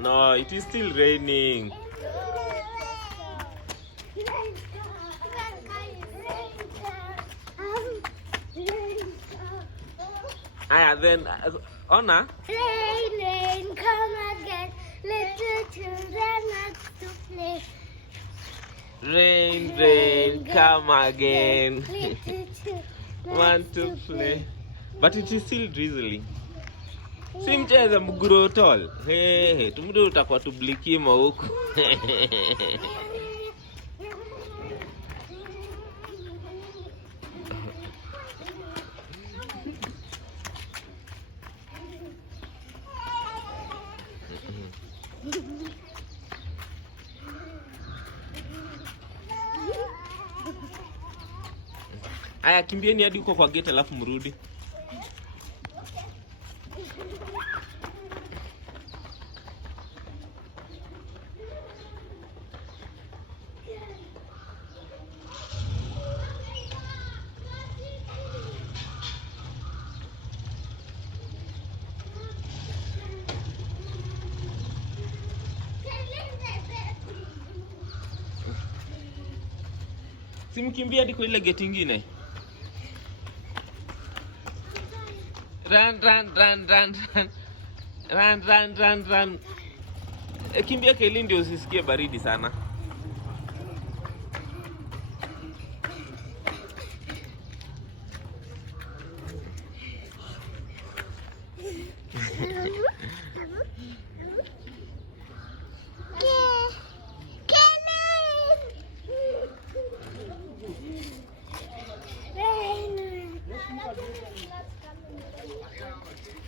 No, it is still raining. Then Ona. Rain, rain, come again. Little children want to play. Rain, rain, come again. Little children Want to play. But it is still drizzling. Si mcheza 𝗪𝗏𝗏. Hey, tumudu utakuwa tublikima huku. Aya, kimbieni hadi huko kwa gate alafu mrudi. Simkimbia hadi kwa ile gate ingine. Run, run, run, run, run. Run, run, run, run. Kimbia Kaili ndio usisikie baridi sana.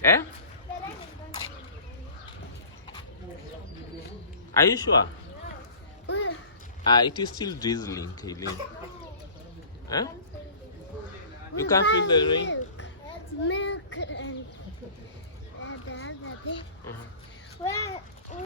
Eh? Are you sure? It is still drizzling, Kaili. Eh? You can't feel the rain? Milk and the other thing. Well,